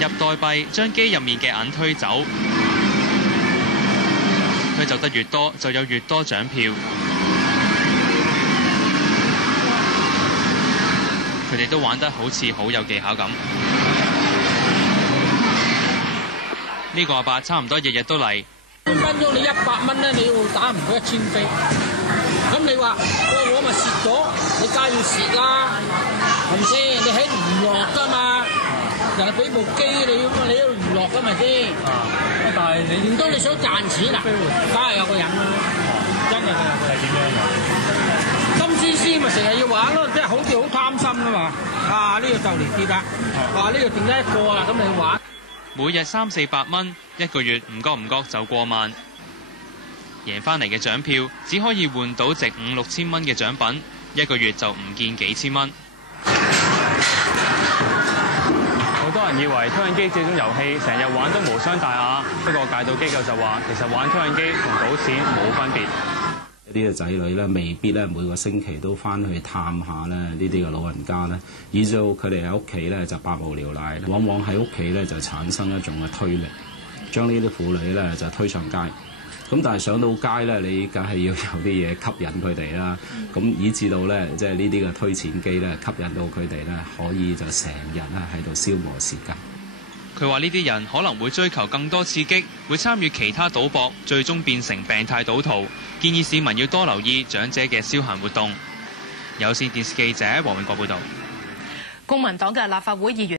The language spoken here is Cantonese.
入代幣將機入面嘅銀推走，推走得越多就有越多獎票。佢哋都玩得好似好有技巧咁。呢個阿伯差唔多日日都嚟。分分鐘你100蚊咧，你要打唔到1000飛。咁你話我咪蝕咗，你梗係要蝕啦，係咪先？你喺娛樂㗎嘛，人哋俾部機你咁嘛，你喺度娛樂㗎咪先？但係你唔通你想賺錢啊？梗係有個人啦，真係有個係點樣㗎？金絲絲咪成日要玩咯，即係好似好貪心㗎嘛。啊，呢個就嚟跌啦，呢個剩得一個啦，咁你玩。每日300-400蚊，一個月唔覺唔覺就過萬。贏翻嚟嘅獎票只可以換到值5-6千蚊嘅獎品，一個月就唔見幾千蚊。好多人以為推銀機這種遊戲成日玩都無傷大雅，不過戒賭機構就話，其實玩推銀機同賭錢冇分別。呢啲嘅仔女咧，未必咧每個星期都翻去探下咧呢啲嘅老人家咧，以至佢哋喺屋企咧就百無聊賴，往往喺屋企咧就產生一種嘅推力，將呢啲婦女咧就推上街。咁但係上到街咧，你梗係要有啲嘢吸引佢哋啦。咁以至到咧，即係呢啲嘅推錢機咧，吸引到佢哋咧，可以就成日咧喺度消磨時間。佢話呢啲人可能會追求更多刺激，會參與其他賭博，最終變成病態賭徒。建議市民要多留意長者嘅消閒活動。有線電視記者黃永國報導。公民黨嘅立法會議員